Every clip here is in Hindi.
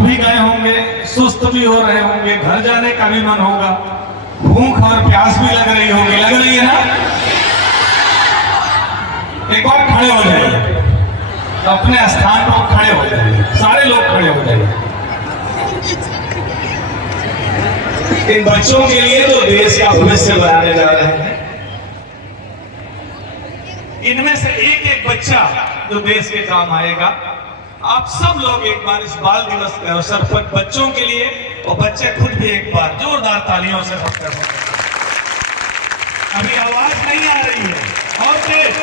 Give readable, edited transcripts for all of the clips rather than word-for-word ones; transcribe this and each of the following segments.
भी गए होंगे, सुस्त भी हो रहे होंगे, घर जाने का भी मन होगा, भूख और प्यास भी लग रही होगी, लग रही है ना? एक बार खड़े हो जाइए, अपने स्थान पर खड़े हो जाइए, सारे लोग खड़े हो जाइए। इन बच्चों के लिए तो देश का भविष्य बनाने जा रहे हैं। इनमें से एक एक बच्चा जो देश के काम आएगा। आप सब लोग एक बार इस बाल दिवस के अवसर पर बच्चों के लिए और बच्चे खुद भी एक बार जोरदार तालियों से भक्कर हो। अभी आवाज नहीं आ रही है और तेज।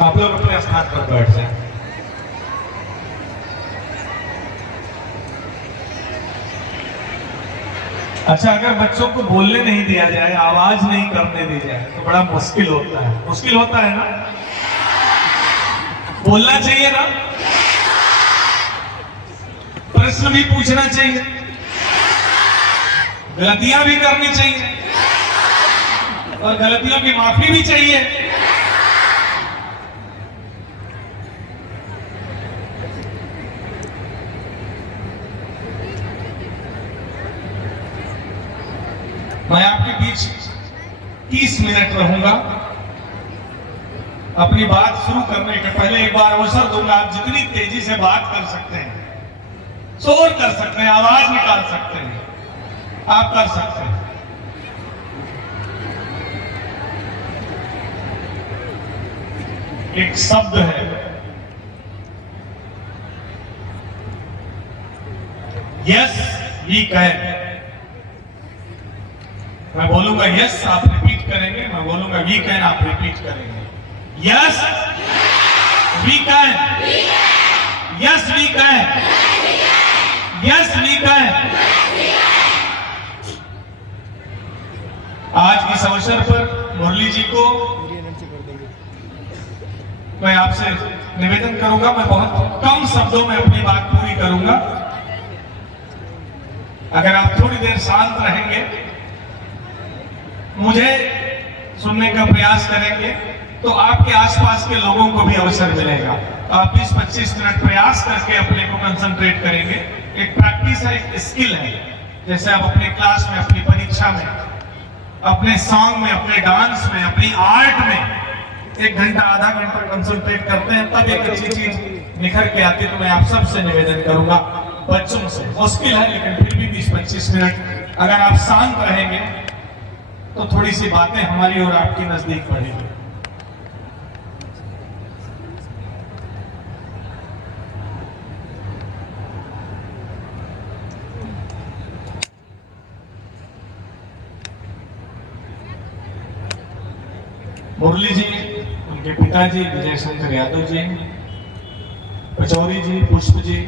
आप लोग अपने स्थान पर बैठ जाएं। अच्छा, अगर बच्चों को बोलने नहीं दिया जाए, आवाज नहीं करने दी जाए तो बड़ा मुश्किल होता है। मुश्किल होता है ना? बोलना चाहिए ना? प्रश्न भी पूछना चाहिए, गलतियां भी करनी चाहिए और गलतियों की माफी भी चाहिए। मैं आपके बीच 30 मिनट रहूंगा। अपनी बात शुरू करने के पहले एक बार अवसर दूंगा, आप जितनी तेजी से बात कर सकते हैं, शोर कर सकते हैं, आवाज निकाल सकते हैं, आप कर सकते हैं। एक शब्द है, यस वी कैन। मैं बोलूंगा यस, आप रिपीट करेंगे। मैं बोलूंगा वी कैन, आप रिपीट करेंगे। Yes we can, yes we can, yes we can. आज इस अवसर पर मुरली जी को मैं आपसे निवेदन करूंगा, मैं बहुत कम शब्दों में अपनी बात पूरी करूंगा। अगर आप थोड़ी देर शांत रहेंगे, मुझे सुनने का प्रयास करेंगे, तो आपके आसपास के लोगों को भी अवसर मिलेगा। आप 20-25 मिनट प्रयास करके अपने को कंसंट्रेट करेंगे। एक प्रैक्टिस है, एक स्किल है। जैसे आप अपने क्लास में, अपनी परीक्षा में, अपने सॉन्ग में, अपने डांस में, अपनी आर्ट में 1 घंटा आधा घंटा कंसंट्रेट करते हैं, तब एक अच्छी चीज निखर के आती है। तो मैं आप सबसे निवेदन करूंगा, बच्चों से, मुश्किल है लेकिन फिर भी 20-25 मिनट अगर आप शांत रहेंगे तो थोड़ी सी बातें हमारी और आपकी नजदीक बढ़ेगी। मुरली जी, उनके पिताजी विजय शंकर यादव जी, पचौरी जी, पुष्प जी,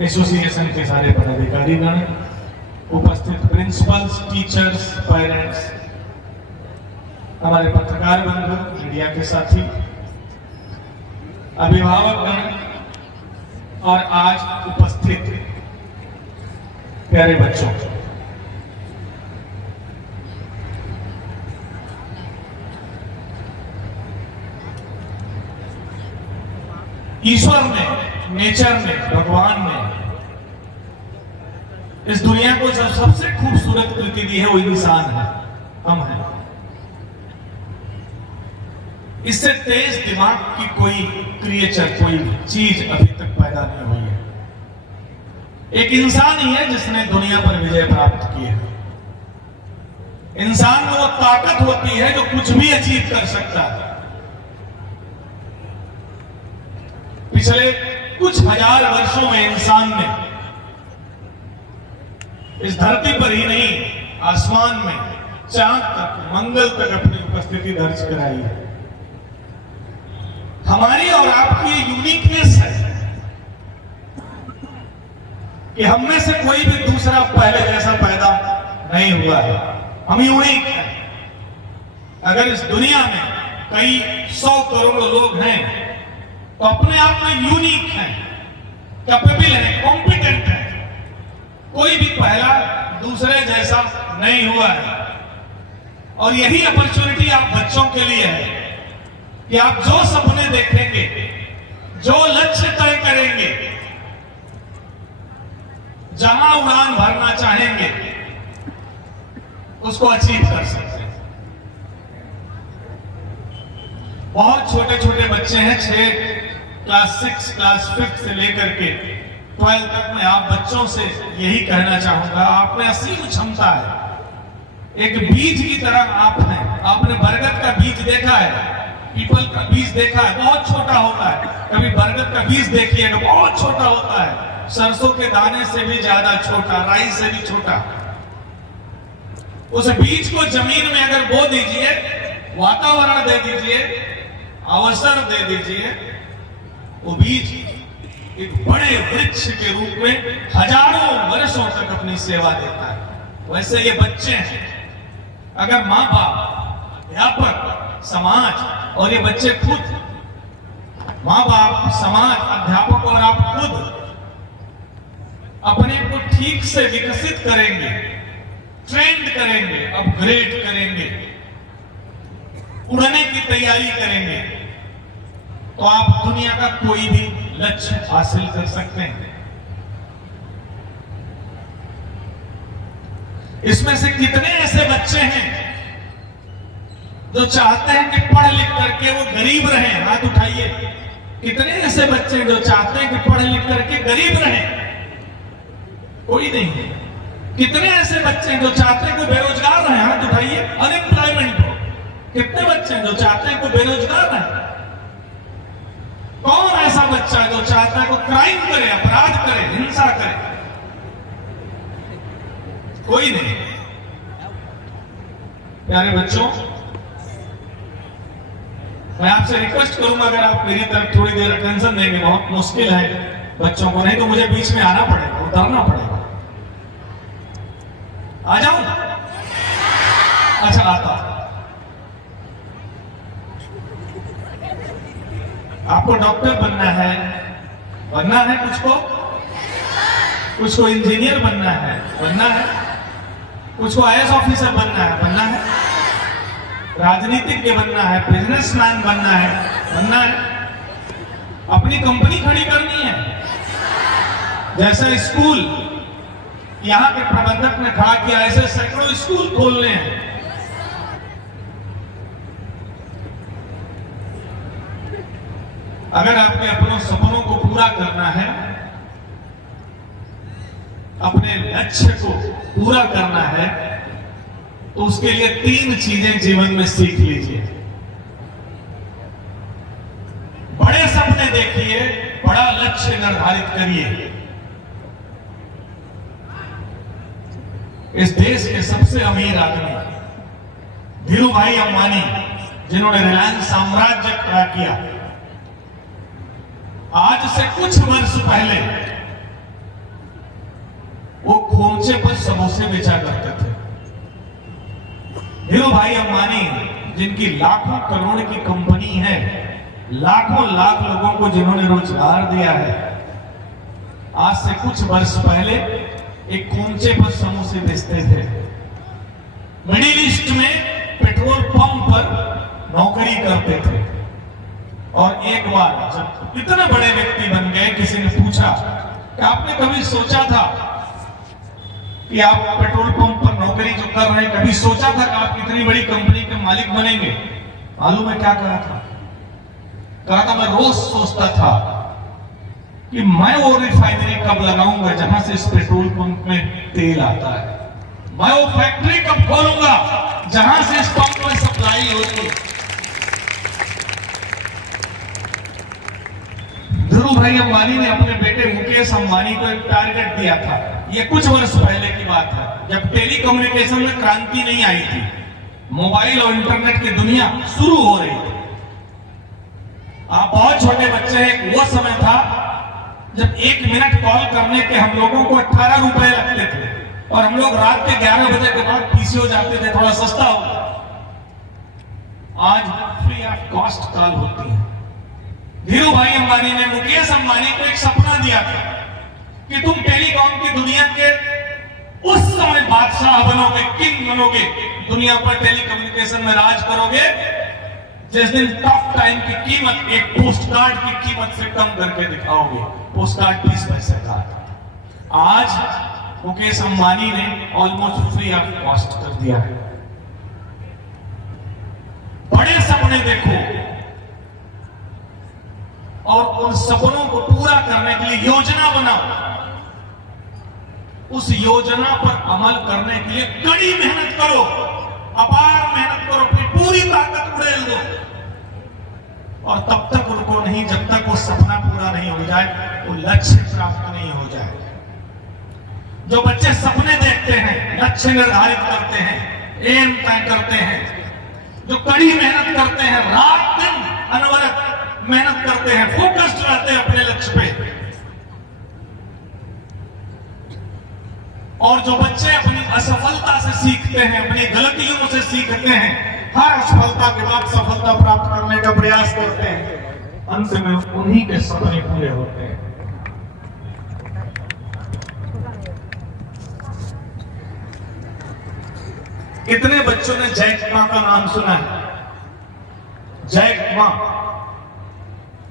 एसोसिएशन के सारे पदाधिकारीगण, उपस्थित प्रिंसिपल्स, टीचर्स, पेरेंट्स, हमारे पत्रकार बंधु, मीडिया के साथी, अभिभावकगण और आज उपस्थित प्यारे बच्चों, ईश्वर ने, नेचर ने, भगवान ने इस दुनिया को जो सबसे खूबसूरत कृति दी है वो इंसान है, हम हैं। इससे तेज दिमाग की कोई क्रिएचर, कोई चीज अभी तक पैदा नहीं हुई है। एक इंसान ही है जिसने दुनिया पर विजय प्राप्त की है। इंसान में वो ताकत होती है जो कुछ भी अचीव कर सकता है। पिछले कुछ हजार वर्षों में इंसान ने इस धरती पर ही नहीं, आसमान में, चांद तक, मंगल तक अपनी उपस्थिति दर्ज कराई है। हमारी और आपकी यूनिकनेस है कि हम में से कोई भी दूसरा पहले जैसा पैदा नहीं हुआ है। हम यूनिक हैं। अगर इस दुनिया में कई 100 करोड़ लोग हैं, तो अपने आप में यूनिक हैं, कैपेबल हैं, कॉम्पिटेंट हैं। कोई भी पहला दूसरे जैसा नहीं हुआ है। और यही अपॉर्चुनिटी आप बच्चों के लिए है कि आप जो सपने देखेंगे, जो लक्ष्य तय करेंगे, जहां उड़ान भरना चाहेंगे, उसको अचीव कर सकते हैं। बहुत छोटे छोटे बच्चे हैं, 6 क्लास 5 से लेकर के 12 तक में आप बच्चों से यही कहना चाहूंगा, आप में असीम क्षमता है। एक बीज की तरह आप हैं। आपने बरगद का बीज देखा है, पीपल का बीज देखा है, बहुत छोटा होता है। कभी बरगद का बीज देखिएगा, बहुत छोटा होता है, सरसों के दाने से भी ज्यादा छोटा, राई से भी छोटा। उस बीज को जमीन में अगर बो दीजिए, वातावरण दे दीजिए, अवसर दे दीजिए, वो बीज एक बड़े वृक्ष के रूप में हजारों वर्षों तक अपनी सेवा देता है। वैसे ये बच्चे हैं, अगर माँ बाप, अध्यापक, समाज और ये बच्चे खुद, माँ बाप, समाज, अध्यापक और आप खुद अपने को ठीक से विकसित करेंगे, ट्रेंड करेंगे, अपग्रेड करेंगे, उड़ने की तैयारी करेंगे, तो आप दुनिया का कोई भी लक्ष्य हासिल कर सकते हैं। इसमें से कितने ऐसे बच्चे हैं जो चाहते हैं कि पढ़ लिख करके वो गरीब रहें? हाथ उठाइए। कितने ऐसे बच्चे हैं जो चाहते हैं कि पढ़ लिख करके गरीब रहें? कोई नहीं है। कितने ऐसे बच्चे हैं जो चाहते हैं कि बेरोजगार रहें? हाथ उठाइए। अनएम्प्लॉयमेंट हो। कितने बच्चे हैं जो चाहते हैं कि बेरोजगार रहें? कौन ऐसा बच्चा है जो चाहता है कि क्राइम करे, अपराध करे, हिंसा करे? कोई नहीं। प्यारे बच्चों, मैं आपसे रिक्वेस्ट करूंगा, अगर आप मेरी तरफ थोड़ी देर अटेंशन देंगे, बहुत मुश्किल है बच्चों को, नहीं तो मुझे बीच में आना पड़ेगा, उतरना पड़ेगा। आ जाऊं? अच्छा, आता। आपको डॉक्टर बनना है कुछ को इंजीनियर बनना है, कुछ को आईएएस ऑफिसर बनना है, राजनीतिज्ञ बनना है, बिजनेसमैन बनना है, अपनी कंपनी खड़ी करनी है। जैसे स्कूल यहां के प्रबंधक ने खड़ा किया, ऐसे सैकड़ों स्कूल खोलने हैं। अगर आपके अपने सपनों को पूरा करना है, अपने लक्ष्य को पूरा करना है, तो उसके लिए 3 चीजें जीवन में सीख लीजिए। बड़े सपने देखिए, बड़ा लक्ष्य निर्धारित करिए। इस देश के सबसे अमीर आदमी धीरूभाई अंबानी, जिन्होंने रिलायंस साम्राज्य खड़ा किया, आज से कुछ वर्ष पहले वो खोमचे पर समोसे बेचा करते थे। धीरूभाई अंबानी, जिनकी लाखों करोड़ की कंपनी है, लाखों लाख लोगों को जिन्होंने रोजगार दिया है, आज से कुछ वर्ष पहले एक खोमचे पर समोसे बेचते थे। मिडिल ईस्ट में पेट्रोल पंप पर नौकरी करते थे। और एक बार जब इतने बड़े व्यक्ति बन गए, किसी ने पूछा कि आपने कभी सोचा था कि आप पेट्रोल पंप पर नौकरी जो कर रहे हैं, कभी सोचा था कि आप इतनी बड़ी कंपनी के मालिक बनेंगे? मालूम है क्या कहा था? कहा था, मैं रोज सोचता था कि मैं वो रिफाइनरी कब लगाऊंगा जहां से इस पेट्रोल पंप में तेल आता है, मैं वो फैक्ट्री कब खोलूंगा जहां से इस पंप में सप्लाई होती है। धीरूभाई अंबानी ने अपने बेटे मुकेश अंबानी को एक टारगेट दिया था। ये कुछ वर्ष पहले की बात है, जब टेलीकम्युनिकेशन में क्रांति नहीं आई थी, मोबाइल और इंटरनेट की दुनिया शुरू हो रही थी। आप बहुत छोटे बच्चे हैं, वो समय था जब 1 मिनट कॉल करने के हम लोगों को 18 रुपए लगते थे, और हम लोग रात के 11 बजे के बाद पीसी हो जाते थे, थोड़ा सस्ता हो। आज फ्री ऑफ कॉस्ट कॉल होती है। धीरू भाई अंबानी ने मुकेश अंबानी को एक सपना दिया था कि तुम टेलीकॉम की दुनिया के उस समय बादशाह बनोगे, किंग बनोगे, दुनिया पर टेलीकम्युनिकेशन में राज करोगे जिस दिन टॉक टाइम की कीमत एक पोस्ट कार्ड की कीमत से कम करके दिखाओगे। पोस्ट कार्ड 20 पैसे का। आज मुकेश अंबानी ने ऑलमोस्ट फ्री ऑफ कॉस्ट कर दिया है। बड़े सपने देखो और उन सपनों को पूरा करने के लिए योजना बनाओ। उस योजना पर अमल करने के लिए कड़ी मेहनत करो, अपार मेहनत करो, अपनी पूरी ताकत उड़ेल दो और तब तक रुको नहीं जब तक वो सपना पूरा नहीं हो जाए, वो लक्ष्य प्राप्त नहीं हो जाए। जो बच्चे सपने देखते हैं, लक्ष्य निर्धारित करते हैं, एम तय करते हैं, जो कड़ी मेहनत करते हैं, रात दिन अनवरत मेहनत करते हैं, फोकस्ड रहते हैं अपने लक्ष्य पे, और जो बच्चे अपनी असफलता से सीखते हैं, अपनी गलतियों से सीखते हैं, हर असफलता के बाद सफलता प्राप्त करने का प्रयास करते हैं, अंत में उन्हीं के सपने पूरे होते हैं। कितने बच्चों ने जैक मा का नाम सुना है? Jack Ma.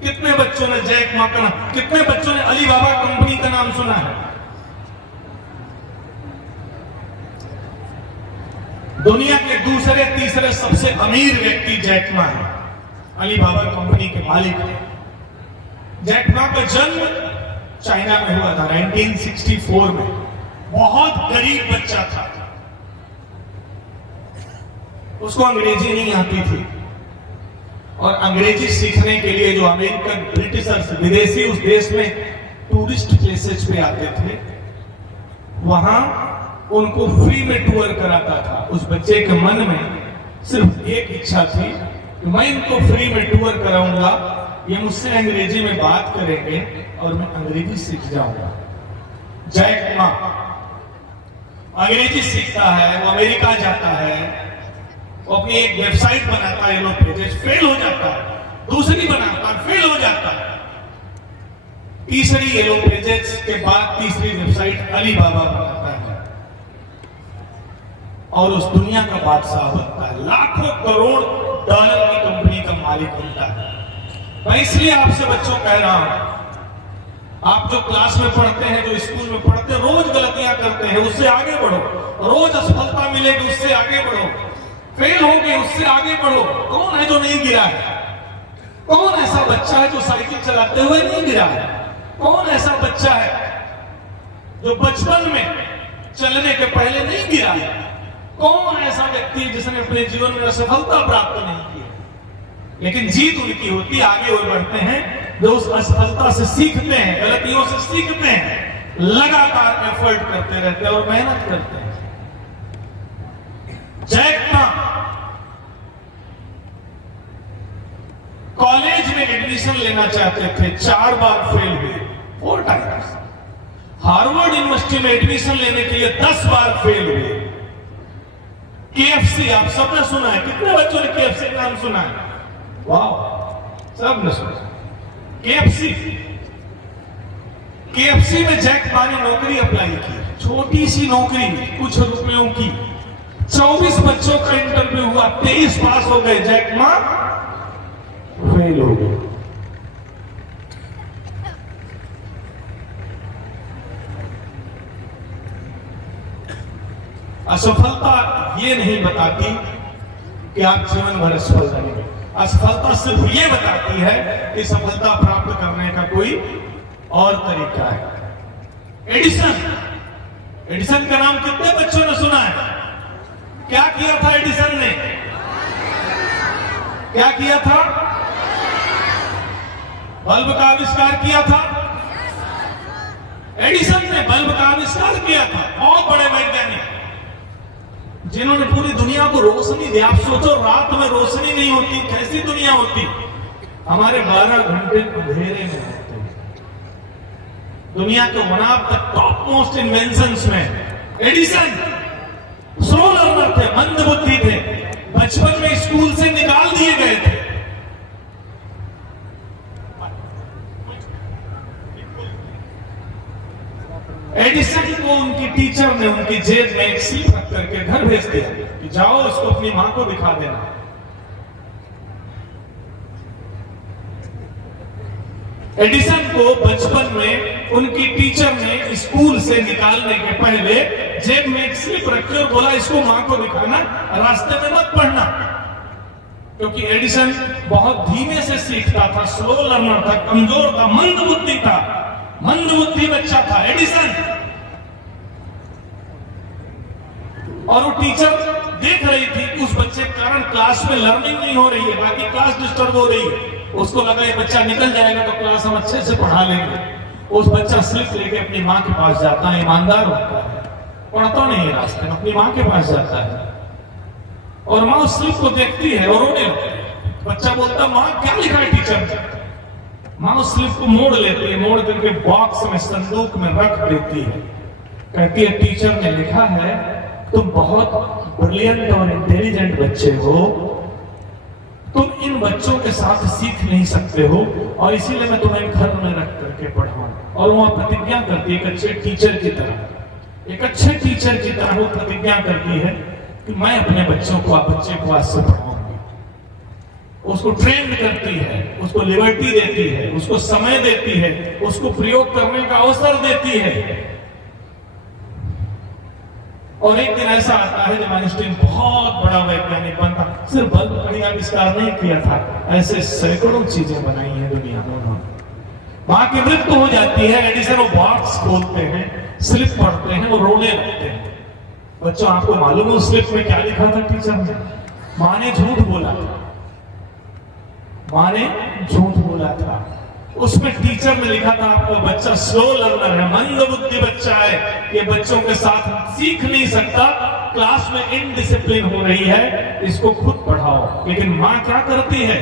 कितने बच्चों ने जैक मा का नाम, कितने बच्चों ने अलीबाबा कंपनी का नाम सुना है? दुनिया के दूसरे तीसरे सबसे अमीर व्यक्ति जैक मा है, अलीबाबा कंपनी के मालिक है। जैक मा का जन्म चाइना में हुआ था 1964 में। बहुत गरीब बच्चा था, उसको अंग्रेजी नहीं आती थी और अंग्रेजी सीखने के लिए जो अमेरिकन ब्रिटिशर्स, विदेशी उस देश में टूरिस्ट प्लेसेस पे आते थे, वहां उनको फ्री में टूर कराता था। उस बच्चे के मन में सिर्फ एक इच्छा थी कि मैं इनको फ्री में टूर कराऊंगा, ये मुझसे अंग्रेजी में बात करेंगे और मैं अंग्रेजी सीख जाऊंगा। जैक मा अंग्रेजी सीखता है, वो अमेरिका जाता है, वो अपनी एक वेबसाइट बनाता है, येलो पेजेस, फेल हो जाता है, दूसरी बनाता है, फेल हो जाता है, तीसरी येलो पेजेस के बाद तीसरी वेबसाइट अलीबाबा बनाता है और उस दुनिया का बादशाह बनता है, लाखों करोड़ डॉलर की कंपनी का मालिक बनता है। मैं इसलिए आपसे बच्चों कह रहा हूं, आप जो क्लास में पढ़ते हैं, जो स्कूल में पढ़ते हैं, रोज गलतियां करते हैं, उससे आगे बढ़ो। रोज असफलता मिलेगी, उससे आगे बढ़ो। फेल हो गए, उससे आगे बढ़ो। कौन है जो नहीं गिरा है? कौन ऐसा बच्चा है जो साइकिल चलाते हुए नहीं गिरा है? कौन ऐसा बच्चा है जो बचपन में चलने के पहले नहीं गिरा है? कौन ऐसा व्यक्ति जिसने अपने जीवन में असफलता प्राप्त नहीं की? लेकिन जीत उनकी होती, आगे और बढ़ते हैं जो उस असफलता से सीखते हैं, गलतियों से सीखते हैं, लगातार एफर्ट करते रहते हैं और मेहनत करते हैं। जैक मा कॉलेज में एडमिशन लेना चाहते थे, 4 बार फेल हुए, 4 टाइम्स। हार्वर्ड यूनिवर्सिटी में एडमिशन लेने के लिए 10 बार फेल हुए। KFC आप सबने सुना है? कितने बच्चों ने KFC का नाम सुना है? वाह, सबने सुना। KFC में जैक मा ने नौकरी अप्लाई की, छोटी सी नौकरी, कुछ रुपयों की। 24 बच्चों का इंटरव्यू हुआ, 23 पास हो गए, जैक मा फेल हो गए। असफलता ये नहीं बताती कि आप जीवन भर असफल रहेंगे। असफलता सिर्फ ये बताती है कि सफलता प्राप्त करने का कोई और तरीका है। एडिसन का नाम कितने बच्चों ने सुना है? क्या किया था एडिसन ने? क्या किया था? बल्ब का आविष्कार किया था। एडिसन ने बल्ब का आविष्कार किया था। बहुत बड़े वैज्ञानिक जिन्होंने पूरी दुनिया को रोशनी दी। आप सोचो, रात में रोशनी नहीं होती, कैसी दुनिया होती? हमारे 12 घंटे अंधेरे में होते। दुनिया के one of the top most inventions में एडिसन स्लो लर्नर थे, मंद बुद्धि थे, बचपन में स्कूल से निकाल दिया एडिसन को उनकी टीचर ने उनकी जेब में एक स्लिप रख करके घर भेज दिया कि जाओ इसको अपनी मां को दिखा देना। एडिसन को बचपन में उनकी टीचर ने स्कूल से निकालने के पहले जेब में एक स्लिप रखी और बोला इसको मां को दिखाना, रास्ते में मत पढ़ना। क्योंकि एडिसन बहुत धीमे से सीखता था, स्लो लर्नर था, कमजोर था, मंद बुद्धि था, मंद बुद्धि बच्चा था एडिसन। और वो टीचर देख रही थी कि उस बच्चे के कारण क्लास में लर्निंग नहीं हो रही है, बाकी क्लास डिस्टर्ब हो रही है। उसको लगा ये बच्चा निकल जाएगा तो क्लास हम अच्छे से पढ़ा लेंगे। उस बच्चा स्लिप लेके अपनी मां के पास जाता है, ईमानदार होता है, पढ़ता नहीं है, रास्ते में अपनी मां के पास जाता है और मां उस स्लिप को देखती है और रोने लगती है। बच्चा बोलता मां क्या लिखा है टीचर ने? मां उस स्लिप को मोड़ लेती है, मोड़ करके बॉक्स में संदूक में रख देती है। कहती है टीचर ने लिखा है तुम बहुत ब्रिलियंट और इंटेलिजेंट बच्चे हो, तुम इन बच्चों के साथ सीख नहीं सकते हो और इसीलिए मैं तुम्हें घर में रख करके पढ़ाऊं। और वह प्रतिज्ञा करती है एक अच्छे टीचर की तरह, एक अच्छे टीचर की तरह वो प्रतिज्ञा करती है कि मैं अपने बच्चे को आज से पढ़ाऊंगी। उसको ट्रेन करती है, उसको लिबर्टी देती है, उसको समय देती है, उसको प्रयोग करने का अवसर देती है। और एक दिन ऐसा आता है जब आइंस्टीन बहुत बड़ा वैज्ञानिक बनता, सिर्फ बल्ब का ही आविष्कार नहीं किया था, ऐसे सैकड़ों चीजें बनाई हैं दुनिया में उन्होंने। मां की मृत्यु हो जाती है, एडिसन वो बॉक्स खोलते हैं, स्लिप पढ़ते हैं, वो रोने लगते हैं। बच्चों आपको मालूम है उस स्लिप में क्या लिखा था टीचर ने? मां ने झूठ बोला था, मां ने झूठ बोला था। उसमें टीचर ने लिखा था आपका बच्चा स्लो लर्नर है, मंद बुद्धि बच्चा है, ये बच्चों के साथ सीख नहीं सकता, क्लास में इनडिसिप्लिन हो रही है, इसको खुद पढ़ाओ। लेकिन मां क्या करती है?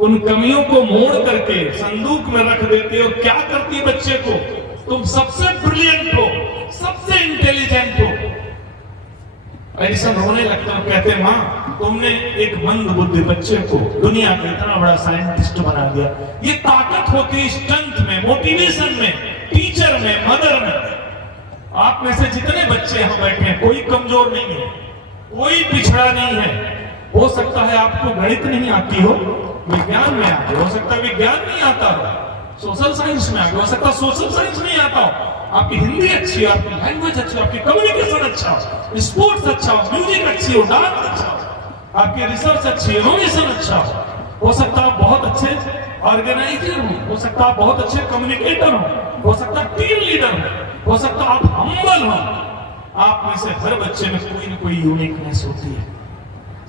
उन कमियों को मोड़ करके संदूक में रख देती है और क्या करती है बच्चे को? तुम सबसे ब्रिलियंट हो, सबसे इंटेलिजेंट हो। एडिसन रोने लगता है, कहते हैं मां तुमने एक मंद बुद्धि बच्चे को दुनिया का इतना बड़ा साइंटिस्ट बना दिया। ये ताकत होती है स्ट्रेंथ में, मोटिवेशन में, टीचर में, मदर में। आप में से जितने बच्चे यहां बैठे हैं कोई कमजोर नहीं है, कोई पिछड़ा नहीं है। हो सकता है आपको गणित नहीं आती हो, विज्ञान में आती हो सकता है विज्ञान नहीं आता हो, सोशल साइंस में आती हो सकता है सोशल साइंस नहीं आता हो, आपकी हिंदी अच्छी हो, आपकी लैंग्वेज अच्छी हो, आपकी कम्युनिकेशन अच्छा हो, स्पोर्ट्स अच्छा हो, म्यूजिक अच्छी हो, डांस अच्छा हो, आपकी रिसर्च अच्छी है, इनोवेशन अच्छा हो सकता है आप बहुत अच्छे ऑर्गेनाइजर हो सकता है आप बहुत अच्छे कम्युनिकेटर हो सकता है टीम लीडर हो सकता है आप हम्बल हो। आप में से हर बच्चे में कोई ना कोई यूनिकनेस होती है।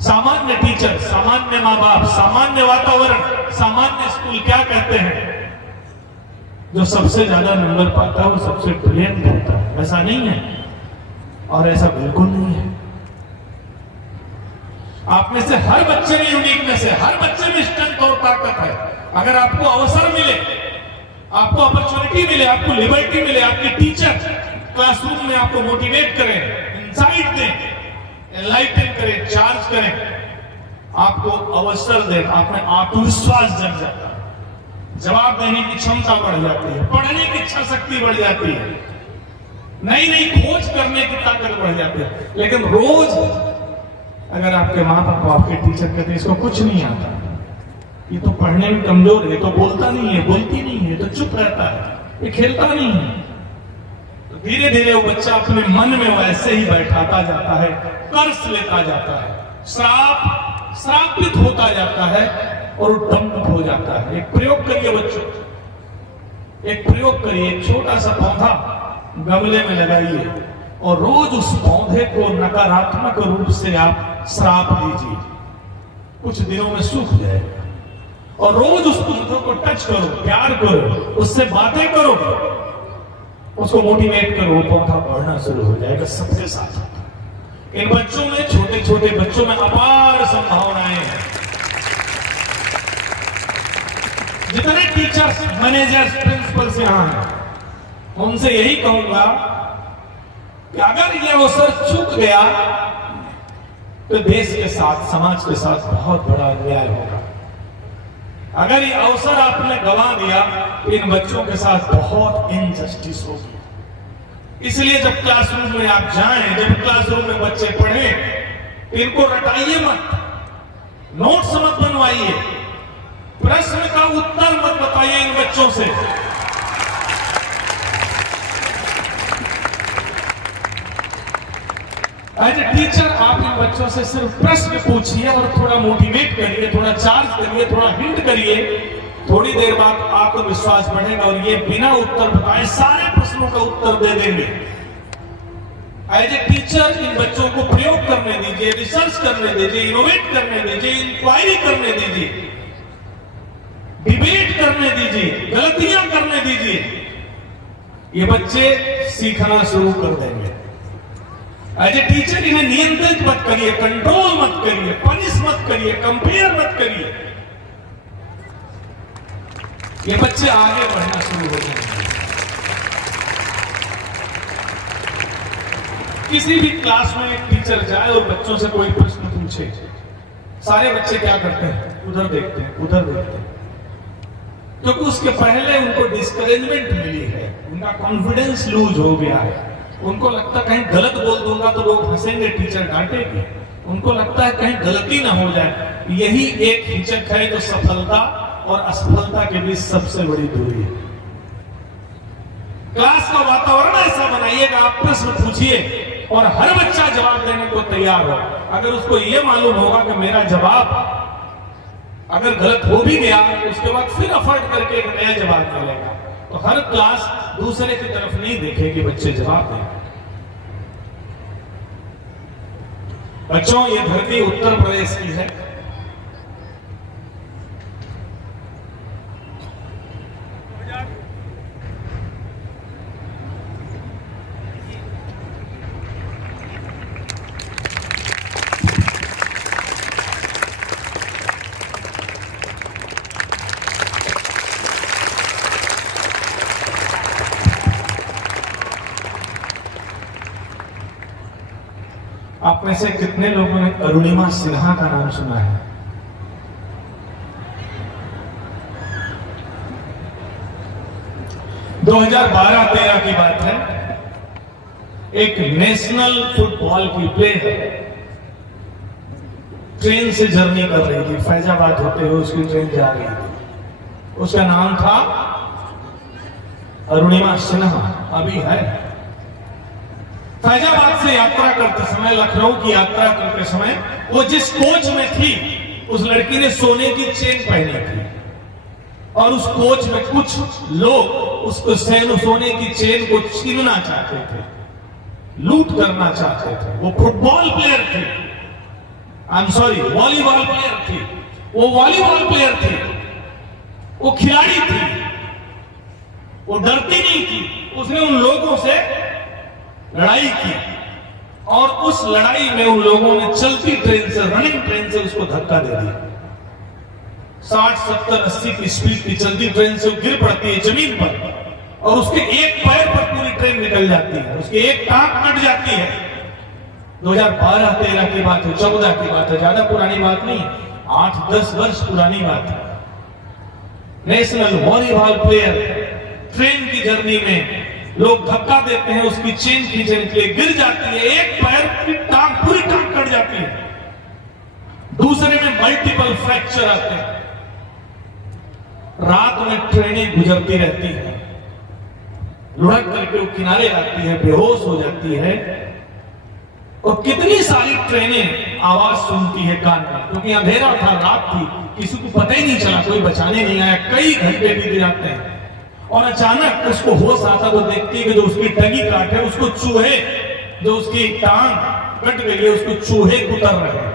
सामान्य टीचर, सामान्य माँ बाप, सामान्य वातावरण, सामान्य स्कूल क्या कहते हैं? जो सबसे ज्यादा नंबर पाता है वो सबसे ब्रिलियंट होता है। ऐसा नहीं है और ऐसा बिल्कुल नहीं है। आप में से हर बच्चे में यूनिकनेस है, हर बच्चे में स्ट्रेंथ और ताकत है। अगर आपको अवसर मिले, आपको अपॉर्चुनिटी मिले, आपको लिबर्टी मिले, आपके टीचर क्लासरूम में आपको मोटिवेट करें, इंसाइट दें, एनलाइटन करें, चार्ज करें, आपको अवसर दें, आप में आत्मविश्वास जग जाता है, जवाब देने की क्षमता बढ़ जाती है, पढ़ने की इच्छा शक्ति बढ़ जाती है, नई नई खोज करने की ताकत बढ़ जाती है। लेकिन रोज अगर आपके माँ बाप आपके टीचर कहते इसको कुछ नहीं आता, ये तो पढ़ने में कमजोर है, तो बोलता नहीं है, बोलती नहीं है, तो चुप रहता है, ये खेलता नहीं है, तो धीरे धीरे वो बच्चा अपने मन में वैसे ही बैठाता जाता है, कर्ज लेता जाता है, श्रापित होता जाता है और डंप हो जाता है। एक प्रयोग करिए बच्चों, एक प्रयोग करिए, एक छोटा सा पौधा गमले में लगाइए और रोज उस पौधे को नकारात्मक रूप से आप श्राप दीजिए, कुछ दिनों में सूख जाएगा। और रोज उस पौधे को टच करो, प्यार करो, उससे बातें करो, उसको मोटिवेट करो, वो पौधा बढ़ना शुरू हो जाएगा सबके साथ। इन बच्चों में, छोटे छोटे बच्चों में अपार संभावनाएं हैं। जितने टीचर्स, मैनेजर्स, प्रिंसिपल्स यहां हैं, उनसे यही कहूंगा कि अगर ये अवसर चूक गया तो देश के साथ, समाज के साथ बहुत बड़ा अन्याय होगा। अगर ये अवसर आपने गंवा दिया तो इन बच्चों के साथ बहुत इनजस्टिस होगी। इसलिए जब क्लासरूम में आप जाएं, जब क्लासरूम में बच्चे पढ़ें, इनको रटाइए मत, नोट्स मत बनवाइए, प्रश्न का उत्तर मत बताइए इन बच्चों से। एज ए टीचर आप इन बच्चों से सिर्फ प्रश्न पूछिए और थोड़ा मोटिवेट करिए, थोड़ा चार्ज करिए, थोड़ा हिंट करिए। थोड़ी देर बाद आपको विश्वास बढ़ेगा और ये बिना उत्तर बताए सारे प्रश्नों का उत्तर दे देंगे। एज ए टीचर इन बच्चों को प्रयोग करने दीजिए, रिसर्च करने दीजिए, इनोवेट करने दीजिए, इंक्वायरी करने दीजिए, डिबेट करने दीजिए, गलतियां करने दीजिए। ये बच्चे सीखना शुरू कर देंगे। एज ए टीचर इन्हें नियंत्रित मत करिए, कंट्रोल मत करिए, पनिश मत करिए, कंपेयर मत करिए। ये बच्चे आगे बढ़ना शुरू हो जाएंगे। किसी भी क्लास में एक टीचर जाए और बच्चों से कोई प्रश्न पूछे, सारे बच्चे क्या करते हैं? उधर देखते हैं, उधर देखते हैं, क्योंकि उसके पहले उनको डिस्करेजमेंट मिली है, उनका कॉन्फिडेंस लूज हो गया है। उनको लगता है कहीं गलत बोल दूंगा तो लोग हंसेंगे, टीचर डांटेंगे। उनको लगता है कहीं गलती ना हो जाए। यही एक हिचक है जो सफलता और असफलता के बीच सबसे बड़ी दूरी है। क्लास का वातावरण ऐसा बनाइएगा, आप प्रश्न पूछिए और हर बच्चा जवाब देने को तैयार हो। अगर उसको यह मालूम होगा कि मेरा जवाब अगर गलत हो भी गया, उसके बाद फिर एफर्ट करके एक नया जवाब मिलेगा, तो हर क्लास दूसरे की तरफ नहीं देखेगी, बच्चे जवाब दें। बच्चों, ये धरती उत्तर प्रदेश की है। आप में से कितने लोगों ने अरुणिमा सिन्हा का नाम सुना है? दो 2012-13 की बात है। एक नेशनल फुटबॉल की प्लेयर ट्रेन से जर्नी कर रही थी, फैजाबाद होते हुए उसकी ट्रेन जा रही थी। उसका नाम था अरुणिमा सिन्हा, अभी है। फैजाबाद से यात्रा करते समय, लखनऊ की यात्रा करते समय, वो जिस कोच में थी, उस लड़की ने सोने की चेन पहनी थी और उस कोच में कुछ लोग उसको सोने की चेन को छीनना चाहते थे, लूट करना चाहते थे। वो फुटबॉल प्लेयर थी, I am sorry, volleyball player थी। वो वॉलीबॉल प्लेयर थी, वो खिलाड़ी थी, वो डरती नहीं थी। उसने उन लोगों से लड़ाई की और उस लड़ाई में उन लोगों ने चलती ट्रेन से, रनिंग ट्रेन से उसको धक्का दे दिया। 60, 70, 80 की स्पीड की चलती ट्रेन से वो गिर पड़ती है जमीन पर और उसके एक पैर पर पूरी ट्रेन निकल जाती है, उसकी एक टांग कट जाती है। 2012-13 की बात है, 14 की बात है, ज्यादा पुरानी बात नहीं, 8-10 वर्ष पुरानी बात है। नेशनल वॉलीबॉल प्लेयर ट्रेन की जर्नी में लोग धक्का देते हैं, उसकी चेन खींचने के लिए गिर जाती है, एक पैर की टांग, पूरी टांग कट जाती है, दूसरे में मल्टीपल फ्रैक्चर आते हैं। रात में ट्रेनें गुजरती रहती है, लुढ़क करके वो किनारे आती है, बेहोश हो जाती है और कितनी सारी ट्रेनें आवाज सुनती है कान में, क्योंकि अंधेरा था, रात थी, किसी को पता ही नहीं चला, कोई बचाने नहीं आया। कई घंटे बीत जाते हैं और अचानक उसको होश आता तो देखती है कि जो उसकी टंगी काट है, उसको चूहे, जो उसकी टांग कट गई है, उसको चूहे कुतर रहे हैं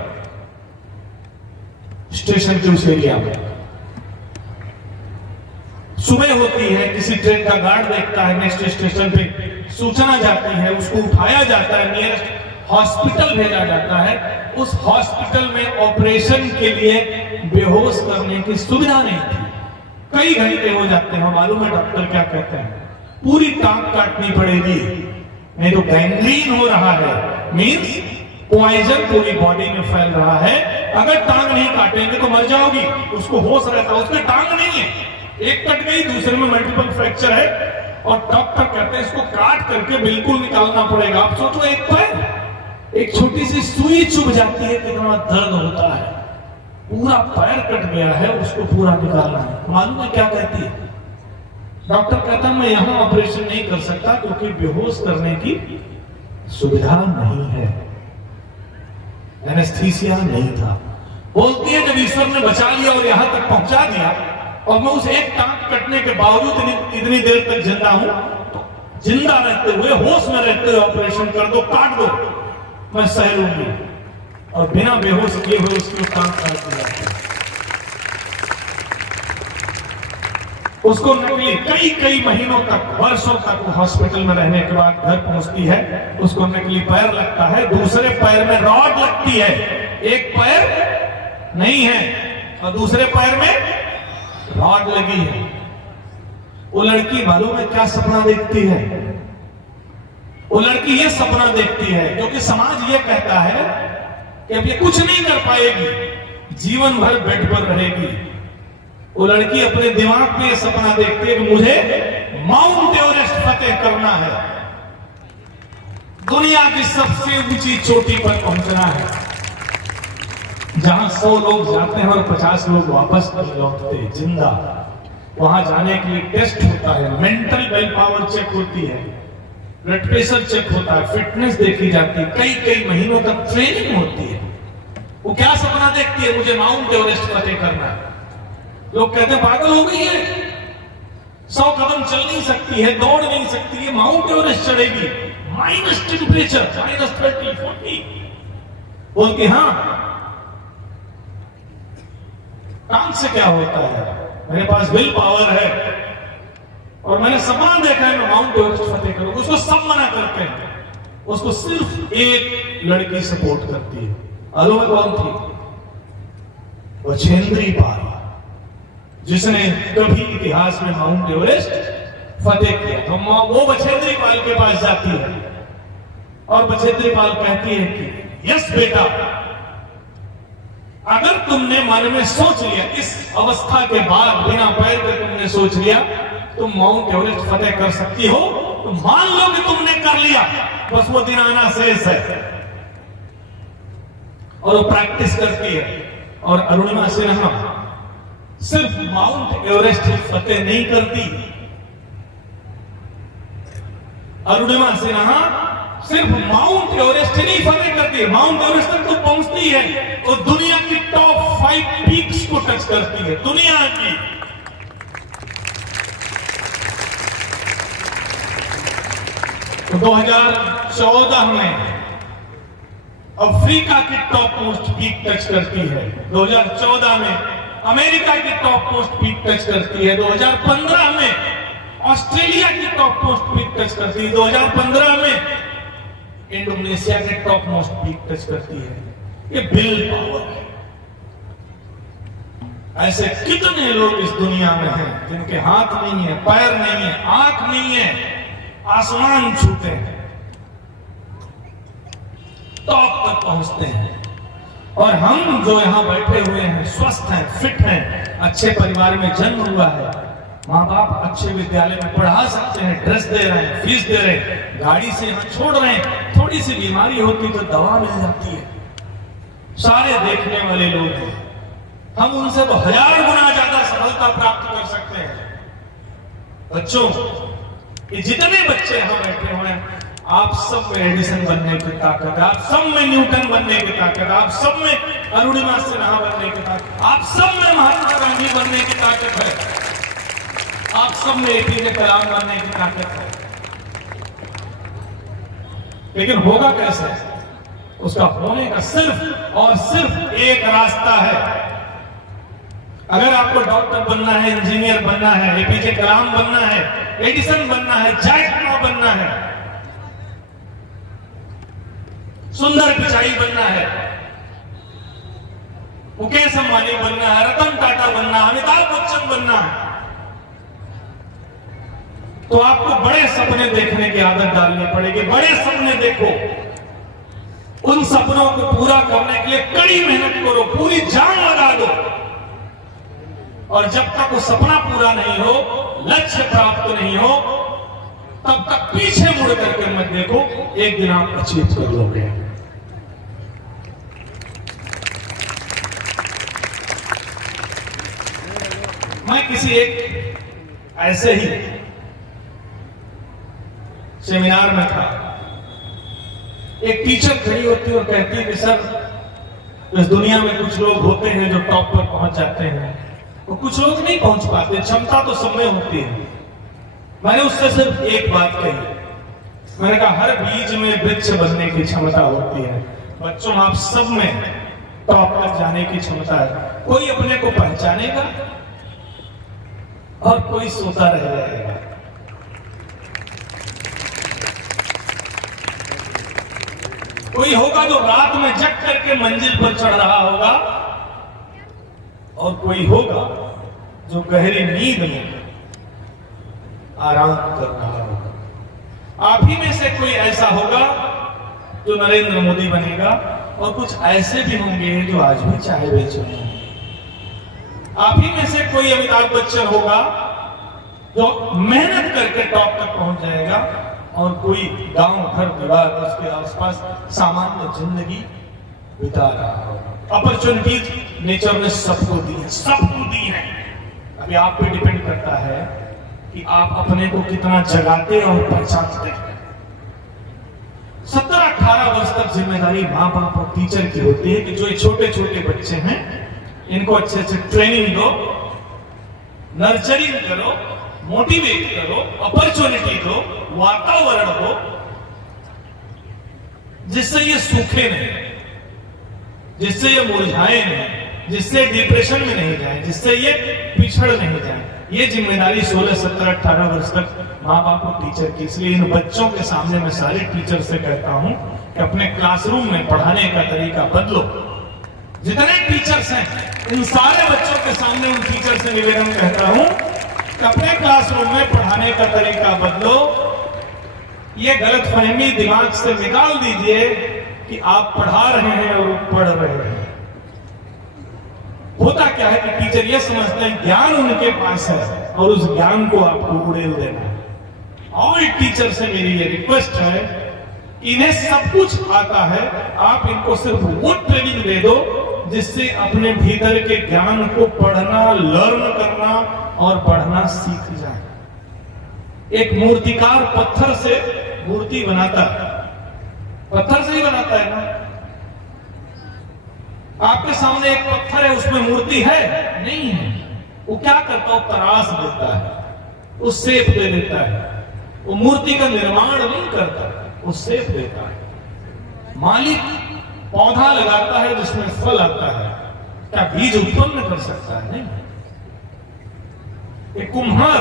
स्टेशन के उस एरिया में। सुबह होती है, किसी ट्रेन का गार्ड देखता है, नेक्स्ट स्टेशन पे सूचना जाती है, उसको उठाया जाता है, नियरेस्ट हॉस्पिटल भेजा जाता है। उस हॉस्पिटल में ऑपरेशन के लिए बेहोश करने की सुविधा नहीं थी। कई घंटे हो जाते हैं, मालूम है डॉक्टर क्या कहते हैं? पूरी टांग काटनी पड़ेगी, नहीं तो गैंग्रीन हो रहा है, मींस पॉइजन पूरी बॉडी में फैल रहा है। अगर टांग नहीं काटेंगे तो मर जाओगी। उसको होश रहता है, उसकी टांग नहीं है, एक कट गई, दूसरे में मल्टीपल फ्रैक्चर है, और डॉक्टर कहते हैं इसको काट करके बिल्कुल निकालना पड़ेगा। आप सोचो, एक पैर, एक छोटी सी सुई चुभ जाती है, कितना दर्द होता है। पूरा पैर कट गया है, उसको पूरा निकालना है। मालूम है क्या कहती है? डॉक्टर कहता है मैं यहां ऑपरेशन नहीं कर सकता क्योंकि बेहोश करने की सुविधा नहीं है, एनेस्थीसिया नहीं था। बोलती है जब ईश्वर ने बचा लिया और यहां तक पहुंचा दिया और मैं उस एक टांग कटने के बावजूद इतनी देर तक जिंदा हूं, तो जिंदा रहते हुए, होश में रहते हुए ऑपरेशन कर दो, काट दो, मैं सह लूंगी। और बिना बेहोश किए हुए उसकी टांग काट दिया। उसको नकली कई महीनों तक, वर्षों तक वो हॉस्पिटल में रहने के बाद घर पहुंचती है, उसको नकली पैर लगता है, दूसरे पैर में रॉड लगती है, एक पैर नहीं है और दूसरे पैर में रॉड लगी है। वो लड़की मालूम है क्या सपना देखती है? वो लड़की ये सपना देखती है क्योंकि समाज ये कहता है कि अब ये कुछ नहीं कर पाएगी, जीवन भर बेड पर रहेगी। वो लड़की अपने दिमाग में ये सपना देखती है कि मुझे माउंट एवरेस्ट फतेह करना है, दुनिया की सबसे ऊंची चोटी पर पहुंचना है, जहां 100 लोग जाते हैं और 50 लोग वापस नहीं लौटते जिंदा। वहां जाने के लिए टेस्ट होता है, मेंटल विल पावर चेक होती है, ब्लड प्रेशर चेक होता है, फिटनेस देखी जाती है, कई महीनों तक ट्रेनिंग होती है। वो क्या सपना देखती है? मुझे माउंट एवरेस्ट फतेह करना है। लोग कहते हैं पागल हो गई है, 100 कदम चल नहीं सकती है, दौड़ नहीं सकती है, माउंट एवरेस्ट चढ़ेगी, माइनस टेम्परेचर, -30, 40। बोलती हाँ, काम से क्या होता है, मेरे पास विल पावर है और मैंने सपना देखा है मैं माउंट एवरेस्ट फतेह करूंगा। उसको सब मना करते हैं, उसको सिर्फ एक लड़की सपोर्ट करती है। मालूम है कौन थी? बछेंद्री पाल, जिसने कभी इतिहास में माउंट एवरेस्ट फतेह किया। तो वो बछेंद्री पाल के पास जाती है और बछेंद्री पाल कहती है कि यस बेटा, अगर तुमने मन में सोच लिया, इस अवस्था के बाद बिना पैर के तुमने सोच लिया तुम माउंट एवरेस्ट फतेह कर सकती हो, तो मान लो कि तुमने कर लिया, बस वो दिन आना शेष है। और वो प्रैक्टिस करती है। और अरुणिमा सिन्हा सिर्फ माउंट एवरेस्ट फतेह नहीं करती, अरुणिमा सिन्हा सिर्फ माउंट एवरेस्ट नहीं फतेह करती, माउंट एवरेस्ट तक तो पहुंचती है और दुनिया की टॉप 5 पीक्स को टच करती है, दुनिया की। तो 2014 में अफ्रीका की टॉप मोस्ट पीक टच करती है, 2014 में अमेरिका की टॉप मोस्ट पीक टच करती है, 2015 में ऑस्ट्रेलिया की टॉप मोस्ट पीक टच करती है, 2015 में इंडोनेशिया की टॉप मोस्ट पीक टच करती है। ये विल पावर है। ऐसे कितने लोग इस दुनिया में हैं जिनके हाथ नहीं है, पैर नहीं है, आंख नहीं है, आसमान छूते हैं, टॉप तक पहुंचते हैं। और हम जो यहां बैठे हुए हैं, स्वस्थ हैं, फिट हैं, अच्छे परिवार में जन्म हुआ है, माँ बाप अच्छे विद्यालय में पढ़ा सकते हैं, ड्रेस दे रहे हैं, फीस दे रहे हैं, गाड़ी से यहां छोड़ रहे हैं, थोड़ी सी बीमारी होती तो दवा मिल जाती है, सारे देखने वाले लोग हैं। हम उनसे तो 1000 गुना ज्यादा सफलता प्राप्त कर सकते हैं। बच्चों, ये जितने बच्चे यहां बैठे हुए हैं, आप सब में एडिसन बनने की ताकत है, आप सब में न्यूटन बनने की ताकत है, आप सब में अरुणिमा सिन्हा बनने की ताकत, आप सब में महात्मा गांधी बनने की ताकत है, आप सब में एपीजे कलाम बनने की ताकत है। लेकिन होगा कैसे? उसका होने का सिर्फ और सिर्फ एक रास्ता है। अगर आपको डॉक्टर बनना है, इंजीनियर बनना है, एपीजे कलाम बनना है, एडिसन बनना है, जैक मा बनना है, सुंदर पिचाई बनना है, मुकेश अंबानी बनना है, रतन टाटा बनना है, अमिताभ बच्चन बनना है, तो आपको बड़े सपने देखने की आदत डालनी पड़ेगी। बड़े सपने देखो, उन सपनों को पूरा करने के लिए कड़ी मेहनत करो, पूरी जान लगा दो। और जब तक वो सपना पूरा नहीं हो, लक्ष्य प्राप्त नहीं हो, तब तक पीछे मुड़ करके मत देखो, एक दिन आप अचीव कर लोगे। मैं किसी एक ऐसे ही सेमिनार में था, एक टीचर खड़ी होती है और कहती है कि सर इस दुनिया में कुछ लोग होते हैं जो टॉप पर पहुंच जाते हैं और कुछ लोग नहीं पहुंच पाते, क्षमता तो सब में होती है। मैंने उससे सिर्फ एक बात कही, मैंने कहा हर बीज में वृक्ष बनने की क्षमता होती है। बच्चों आप सब में टॉप तक जाने की क्षमता है। कोई अपने को पहचानेगा और कोई सोता रह जाएगा। कोई होगा जो रात में जग करके मंजिल पर चढ़ रहा होगा और कोई होगा जो गहरी नींद में आराम कर रहा होगा। आप ही में से कोई ऐसा होगा जो नरेंद्र मोदी बनेगा और कुछ ऐसे भी होंगे जो आज भी चाय बेचेंगे। आप ही में से कोई अमिताभ बच्चन होगा जो मेहनत करके टॉप तक पहुंच जाएगा और कोई गांव घर परिवार उसके आसपास सामान्य जिंदगी बिता रहा होगा। अपॉर्चुनिटीज नेचर ने सबको दी है, सबको दी है। अभी आप पे डिपेंड करता है कि आप अपने को कितना जगाते और पहचानते हैं। 17-18 वर्ष तक जिम्मेदारी माँ बाप और टीचर की होती है कि जो ये छोटे छोटे बच्चे हैं इनको अच्छे अच्छे ट्रेनिंग दो, नर्चरिंग करो, मोटिवेट करो, अपॉर्चुनिटी दो, वातावरण दो जिससे ये सूखे नहीं, जिससे ये मुरझाए नहीं, जिससे डिप्रेशन में नहीं जाए, जिससे ये पिछड़ नहीं जाए। ये जिम्मेदारी 16, 17, 18 वर्ष तक माँ बाप और टीचर की। इसलिए इन बच्चों के सामने मैं सारे टीचर से कहता हूं कि अपने क्लासरूम में पढ़ाने का तरीका बदलो। जितने टीचर्स हैं इन सारे बच्चों के सामने उन टीचर से निवेदन कहता हूं कि अपने क्लासरूम में पढ़ाने का तरीका बदलो। ये गलतफहमी दिमाग से निकाल दीजिए कि आप पढ़ा रहे हैं और पढ़ रहे हैं। होता क्या है कि टीचर ये समझते हैं ज्ञान उनके पास है और उस ज्ञान को आपको उड़ेल देना है। और टीचर से मेरी ये रिक्वेस्ट है, इन्हें सब कुछ आता है, आप इनको सिर्फ वो ट्रेनिंग दे दो जिससे अपने भीतर के ज्ञान को पढ़ना, लर्न करना और बढ़ना सीख जाए। एक मूर्तिकार पत्थर से मूर्ति बनाता है, पत्थर से ही बनाता है ना। आपके सामने एक पत्थर है, उसमें मूर्ति है नहीं है, वो क्या करता है? तराश देता है, वो शेप दे देता है। वो मूर्ति का निर्माण नहीं करता, वो शेप देता है। मालिक पौधा लगाता है जिसमें फल आता है, क्या बीज उत्पन्न कर सकता है? नहीं। एक कुम्हार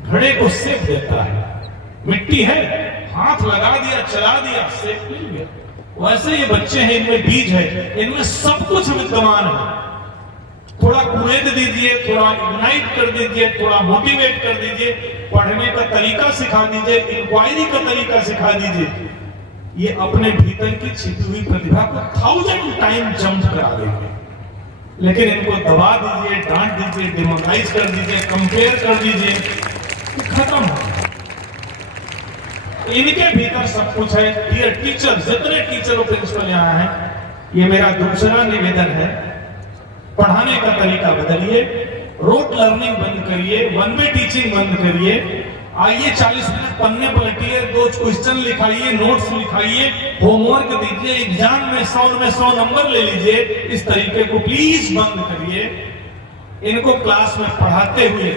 घड़े को शेप देता है, मिट्टी है, हाथ लगा दिया, चला दिया, शेप मिल गया। वैसे ये बच्चे हैं, इनमें बीज है, इनमें सब कुछ विद्यमान है। थोड़ा कुरेद दीजिए, थोड़ा इग्नाइट कर दीजिए, थोड़ा मोटिवेट कर दीजिए, पढ़ने का तरीका सिखा दीजिए, इंक्वायरी का तरीका सिखा दीजिए। ये अपने भीतर की छिपी हुई प्रतिभा को 1000 टाइम जंप करा देंगे। लेकिन इनको दबा दीजिए, डांट दीजिए, डिमोरलाइज कर दीजिए, कंपेयर कर दीजिए, तो खत्म हो। इनके भीतर सब कुछ है। डियर टीचर, जितने टीचर और प्रिंसिपल यहाँ हैं, ये मेरा दूसरा निवेदन है, पढ़ाने का तरीका बदलिए, रोट लर्निंग बंद करिए, वन वे टीचिंग बंद करिए। आइए 40 मिनट पन्ने पलटिए, 2 क्वेश्चन लिखाइए, नोट्स लिखाइए, होमवर्क दीजिए, एग्जाम में 100 नंबर ले लीजिए। इस तरीके को प्लीज बंद करिए। इनको क्लास में पढ़ाते हुए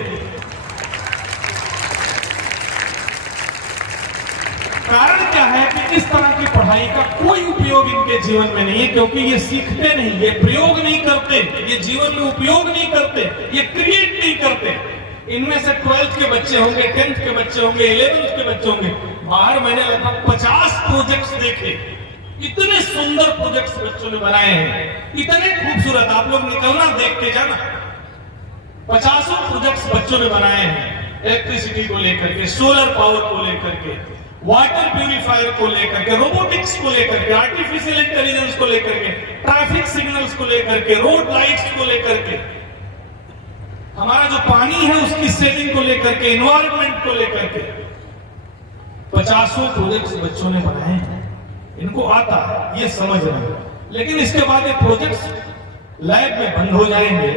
कारण क्या है कि इस तरह की पढ़ाई का कोई उपयोग इनके जीवन में नहीं है, क्योंकि ये सीखते नहीं, ये प्रयोग नहीं करते, ये जीवन में उपयोग नहीं करते, ये क्रिएट नहीं करते। इनमें से 12th के बच्चे होंगे, 10th के बच्चे होंगे, 11th के बच्चे होंगे। बाहर मैंने लगभग 50 प्रोजेक्ट्स देखे। इतने सुंदर प्रोजेक्ट्स बच्चों ने बनाए हैं, इतने खूबसूरत। आप लोग निकलना, देख के जाना। 50 प्रोजेक्ट्स बच्चों ने बनाए हैं, इलेक्ट्रिसिटी को लेकर के, सोलर पावर को लेकर के, वाटर प्यूरिफायर को लेकर के, रोबोटिक्स को लेकर के, आर्टिफिशियल इंटेलिजेंस को लेकर के, ट्रैफिक सिग्नल्स को लेकर के, रोड लाइट्स को लेकर के, हमारा जो पानी है उसकी सेविंग को लेकर के, एनवायरनमेंट को लेकर के, 50 प्रोजेक्ट्स बच्चों ने बनाए हैं, इनको आता है, ये समझ रहे हैं, लेकिन इसके बाद ये प्रोजेक्ट्स लैब में बंद हो जाएंगे।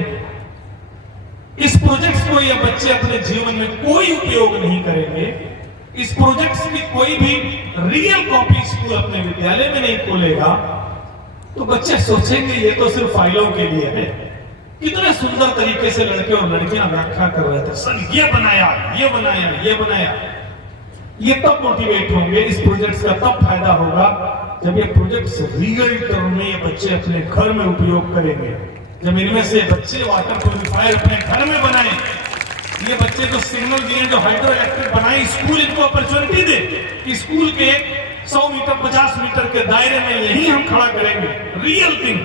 इस प्रोजेक्ट्स को ये बच्चे अपने जीवन में कोई उपयोग नहीं करेंगे। इस प्रोजेक्ट्स की कोई भी रियल कॉपी स्कूल अपने विद्यालय में नहीं खोलेगा, तो बच्चे सोचेंगे ये तो सिर्फ फाइलों के लिए है। कितने सुंदर तरीके से लड़के और लड़कियां व्याख्या कर रहे थे, सर ये बनाया, ये बनाया, ये बनाया। ये तब मोटिवेट होंगे, इस प्रोजेक्ट्स का तब फायदा होगा जब ये प्रोजेक्ट्स रियल टर्म में ये बच्चे अपने घर में उपयोग करेंगे। जब इनमें से बच्चे वाटर प्यूरिफायर अपने घर में बनाए, ये बच्चे जो सिग्नल दिए, जो हाइड्रो इलेक्ट्रिक बनाए, स्कूल इनको अपॉर्चुनिटी दे कि स्कूल के 100 मीटर 50 मीटर के दायरे में यही हम खड़ा करेंगे। रियल थिंग,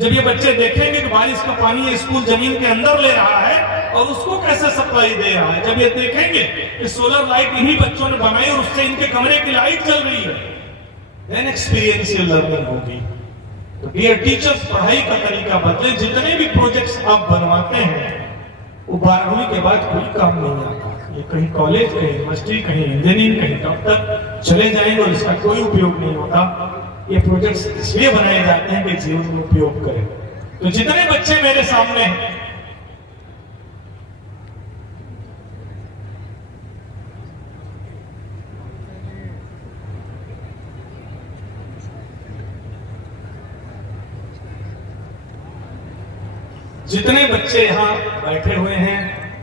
जब ये बच्चे देखेंगे कि बारिश का पानी ये स्कूल जमीन के अंदर ले रहा है और उसको कैसे सप्लाई दे रहा है, जब ये देखेंगे कि सोलर लाइट इन्हीं बच्चों ने बनाई और उससे इनके कमरे की लाइट चल रही है, देन एक्सपीरियंशियल लर्निंग होगी। तो डियर टीचर्स, पढ़ाई का तरीका बदले। जितने भी प्रोजेक्ट्स आप बनवाते हैं वो 12वीं के बाद कोई काम नहीं आता। ये कहीं कॉलेज, कहीं यूनिवर्सिटी, कहीं इंजीनियरिंग, कहीं डॉक्टर चले जाएंगे और इसका कोई उपयोग नहीं होता। ये प्रोजेक्ट्स इसलिए बनाए जाते हैं कि जीवन में उपयोग करें। तो जितने बच्चे मेरे सामने हैं, जितने बच्चे यहाँ बैठे हुए हैं,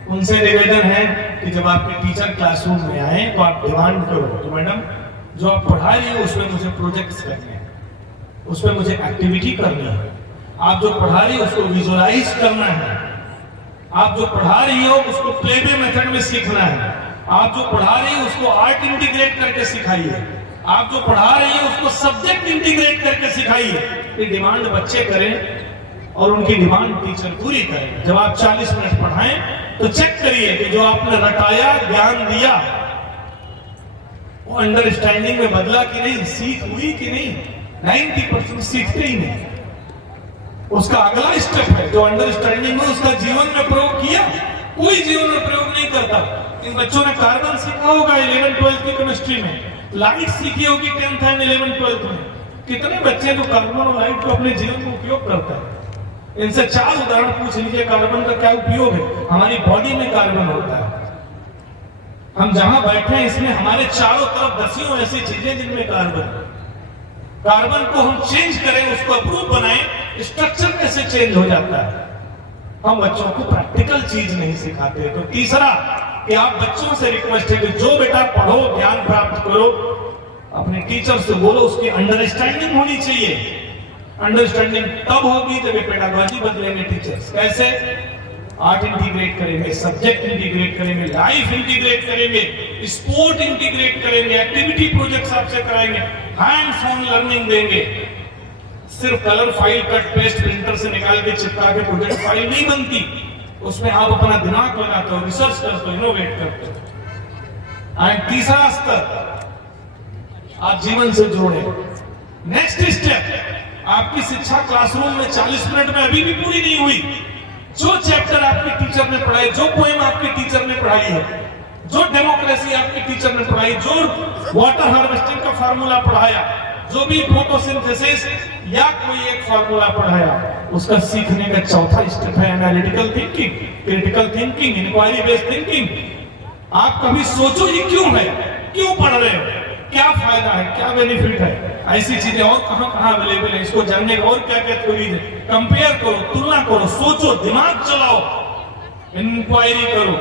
उनसे निवेदन है कि जब आपके टीचर क्लासरूम में आए तो आप डिमांड करो तो मैडम जो आप पढ़ा रही हो उसमें मुझे प्रोजेक्ट्स करने हैं, उसमें मुझे एक्टिविटी करनी है। आप जो पढ़ा रही हो उसको विजुअलाइज करना है। आप जो पढ़ा रही हो उसको प्लेबे मेथड में सीखना है। आप जो पढ़ा रही हो उसको आर्ट इंटीग्रेट करके सिखाइए। आप जो पढ़ा रही हो उसको सब्जेक्ट इंटीग्रेट करके सिखाइए। ये डिमांड बच्चे करें और उनकी डिमांड टीचर पूरी करें। जब आप 40 मिनट पढ़ाएं तो चेक करिए कि जो आपने रटाया, ज्ञान दिया, वो अंडरस्टैंडिंग में बदला कि नहीं, सीख हुई कि नहीं। 90% सीखते ही नहीं। उसका अगला स्टेप है जो अंडरस्टैंडिंग में उसका जीवन में प्रयोग किया, कोई जीवन में प्रयोग नहीं करता। इन बच्चों ने कार्बन सीखा होगा 11th-12th की केमिस्ट्री में, लाइट सीखी होगी 10th एंड 11th-12th में। कितने बच्चे जो कार्बन और लाइट को अपने जीवन में उपयोग करते हैं? इनसे 4 उदाहरण पूछ लीजिए, कार्बन का क्या उपयोग है। हमारी बॉडी में कार्बन होता है। हम जहां बैठे हैं इसमें हमारे चारों तरफ दसियों ऐसी चीजें जिनमें कार्बन को हम चेंज करें, उसको अप्रूव बनाएं, स्ट्रक्चर कैसे चेंज हो जाता है। हम बच्चों को प्रैक्टिकल चीज नहीं सिखाते। तो तीसरा कि आप बच्चों से रिक्वेस्ट है कि जो बेटा पढ़ो, ज्ञान प्राप्त करो, अपने टीचर से बोलो, उसकी अंडरस्टैंडिंग होनी चाहिए। अंडरस्टैंडिंग तब होगी जब ये पेडागॉजी बदलेंगे टीचर्स। कैसे? आर्ट इंटीग्रेट करेंगे, सब्जेक्ट इंटीग्रेट करेंगे, लाइफ इंटीग्रेट करेंगे, स्पोर्ट इंटीग्रेट करेंगे, एक्टिविटी प्रोजेक्ट्स आपसे कराएंगे, हैंड्स ऑन लर्निंग देंगे। सिर्फ colour file cut paste printer से निकाल के चिपका के प्रोजेक्ट फाइल नहीं बनती। उसमें आप अपना दिमाग लगाते हो, रिसर्च करते हो, इनोवेट करते हो। एंड तीसरा स्तर, आप जीवन से जोड़े। नेक्स्ट स्टेप, आपकी शिक्षा क्लासरूम में 40 मिनट में अभी भी पूरी नहीं हुई। जो चैप्टर आपके टीचर ने पढ़ाई, जो पोएम आपके टीचर ने पढ़ाई है, जो डेमोक्रेसी आपके टीचर ने पढ़ाई, जो वाटर हार्वेस्टिंग का फार्मूला पढ़ाया, जो भी फोटोसिंथेसिस या कोई एक फार्मूला पढ़ाया, उसका सीखने का चौथा स्टेप है analytical thinking, critical thinking, inquiry based thinking. आप कभी सोचो ये क्यों है, क्यों पढ़ रहे हो, क्या फायदा है, क्या बेनिफिट है। ऐसी चीजें और कहां अवेलेबल है, इसको जानने का और क्या क्या थ्योरीज है। कंपेयर करो, तुलना करो, सोचो, दिमाग चलाओ, इंक्वायरी करो।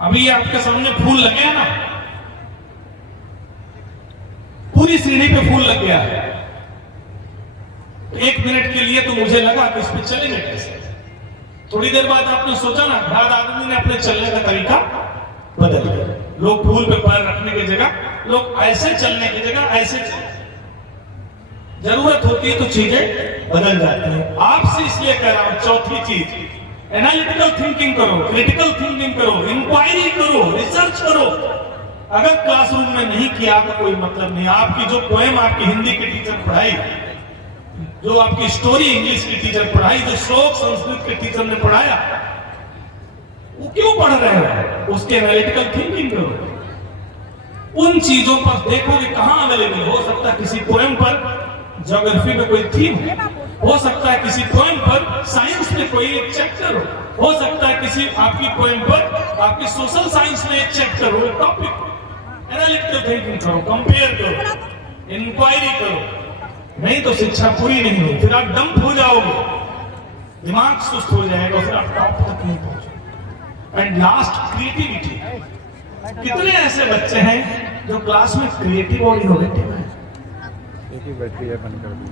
अभी आपके सामने फूल लगे हैं ना, पूरी सीढ़ी पे फूल लग गया है। 1 मिनट के लिए तो मुझे लगा कि इस पे चलेंगे कैसे। थोड़ी देर बाद आपने सोचा ना, हर आदमी ने अपने चलने का तरीका बदल दिया। लोग फूल पे पैर रखने की जगह, लोग ऐसे चलने की जगह ऐसे चलते। जरूरत होती है तो चीजें बदल जाती हैं। आपसे इसलिए कह रहा हूं, चौथी चीज, एनालिटिकल थिंकिंग करो, क्रिटिकल थिंकिंग करो, इंक्वायरी करो, रिसर्च करो। अगर क्लासरूम में नहीं किया तो कोई मतलब नहीं। आपकी जो पोएम आपकी हिंदी के टीचर पढ़ाई, जो आपकी स्टोरी इंग्लिश की टीचर पढ़ाई, जो श्लोक संस्कृत के टीचर ने पढ़ाया, वो क्यों पढ़ रहे हो? उसके एनालिटिकल थिंकिंग करो। उन चीजों पर देखो कि कहां अवेलेबल हो सकता है। किसी पोएम पर ज्योग्राफी में कोई थीम हो सकता है, किसी पोएम पर साइंस में कोई एक चैप्टर हो सकता है, किसी आपकी पोएम पर आपकी सोशल साइंस में एक चैप्टर हो, टॉपिक। एनालिटिकल थिंकिंग करो, कंपेयर करो, इंक्वायरी करो, नहीं तो शिक्षा पूरी नहीं होगी। फिर आप डंप हो जाओगे, दिमाग सुस्त हो जाएगा, फिर आप टॉप तक नहीं पहुंचोगे। And last, creativity. कितने ऐसे बच्चे हैं जो क्लास में क्रिएटिव और इनोवेटिव हैं?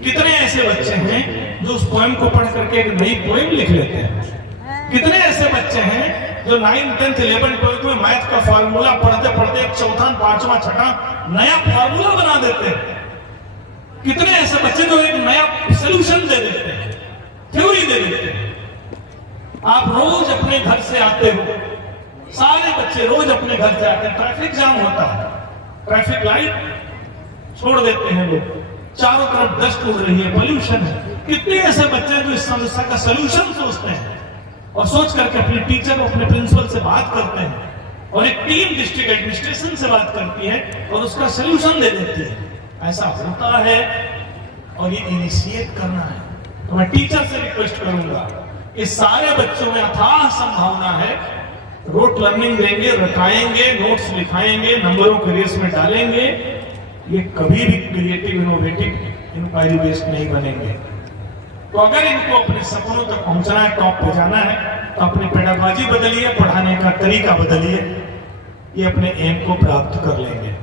कितने ऐसे बच्चे हैं जो उस पोएम को पढ़ करके एक नई पोएम लिख लेते हैं? कितने ऐसे बच्चे हैं जो 9, 10, 11, 12 में मैथ का फार्मूला पढ़ते पढ़ते एक चौथा, पांचवा, छठा नया फार्मूला बना देते हैं? कितने ऐसे बच्चे जो एक नया सोल्यूशन दे देते हैं, थ्योरी दे देते हैं? आप रोज अपने घर से आते हो, सारे बच्चे रोज अपने घर से आते हैं, ट्रैफिक जाम होता है, ट्रैफिक लाइट छोड़ देते हैं लोग, चारों तरफ डस्ट उड़ रही है, पोल्यूशन है। कितने ऐसे बच्चे जो इस समस्या का सोल्यूशन सोचते हैं और सोच करके अपने टीचर और अपने प्रिंसिपल से बात करते हैं, और एक टीम डिस्ट्रिक्ट एडमिनिस्ट्रेशन से बात करती है और उसका सोल्यूशन दे देती है। ऐसा होता है और ये इनिशिएट करना है। तो मैं टीचर से रिक्वेस्ट करूंगा, इस सारे बच्चों में अथाह संभावना है। रोट लर्निंग देंगे, रटाएंगे, नोट्स लिखाएंगे, नंबरों के रेस में डालेंगे, ये कभी भी क्रिएटिव, इनोवेटिव, इंक्वायरी बेस्ड नहीं बनेंगे। तो अगर इनको अपने सपनों तक पहुंचना है, टॉप पे जाना है, तो अपनी पेडागॉजी बदलिए, पढ़ाने का तरीका बदलिए, ये अपने एम को प्राप्त कर लेंगे।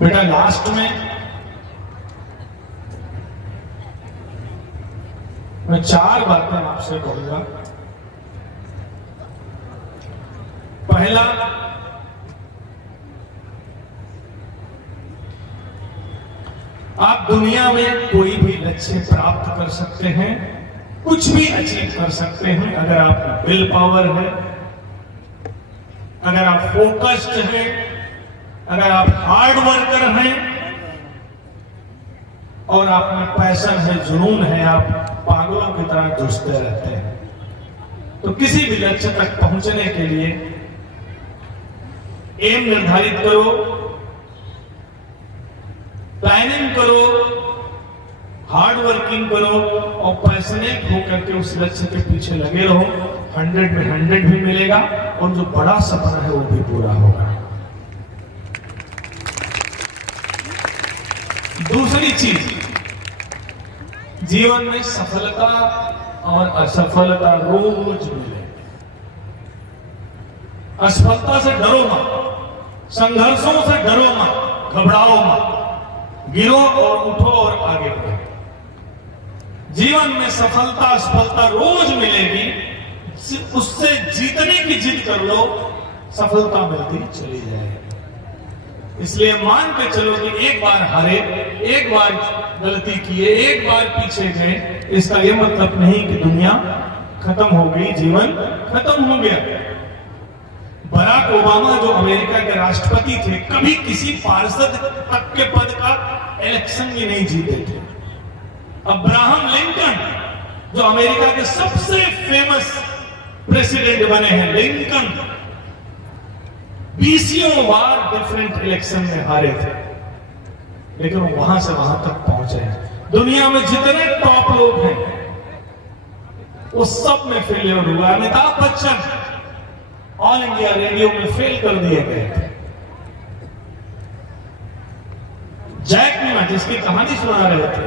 बेटा, लास्ट में मैं 4 बातें आपसे कहूंगा। पहला, आप दुनिया में कोई भी लक्ष्य प्राप्त कर सकते हैं, कुछ भी अचीव कर सकते हैं, अगर आप विल पावर है, अगर आप फोकस्ड हैं, अगर आप हार्ड वर्कर हैं और आप में पैशन है, जुनून है, आप पागलों की तरह जूझते रहते हैं। तो किसी भी लक्ष्य तक पहुंचने के लिए एम निर्धारित करो, प्लानिंग करो, हार्ड वर्किंग करो और पैशनेट होकर के उस लक्ष्य के पीछे लगे रहो। 100 में 100 भी मिलेगा और जो बड़ा सपना है वो भी पूरा होगा। दूसरी चीज, जीवन में सफलता और असफलता रोज मिले। असफलता से डरो मत, संघर्षों से डरो मत, घबराओ मत, गिरो और उठो और आगे बढ़ो। जीवन में सफलता असफलता रोज मिलेगी, उससे जीतने की जिद कर लो, सफलता मिलती चली जाएगी। इसलिए मान के चलो कि एक बार हारे, एक बार गलती किए, एक बार पीछे गए, इसका यह मतलब नहीं कि दुनिया खत्म हो गई, जीवन खत्म हो गया। बराक ओबामा जो अमेरिका के राष्ट्रपति थे, कभी किसी पार्षद तक के पद का इलेक्शन भी नहीं जीते थे। अब्राहम लिंकन जो अमेरिका के सबसे फेमस प्रेसिडेंट बने हैं, लिंकन 20 बार डिफरेंट इलेक्शन में हारे थे, लेकिन वो वहां से वहां तक पहुंचे हैं। दुनिया में जितने टॉप लोग हैं वो सब में फेलियर हुआ। Amitabh Bachchan all India radio में फेल कर दिए गए थे। जैक मा जिसकी कहानी सुना रहे थे,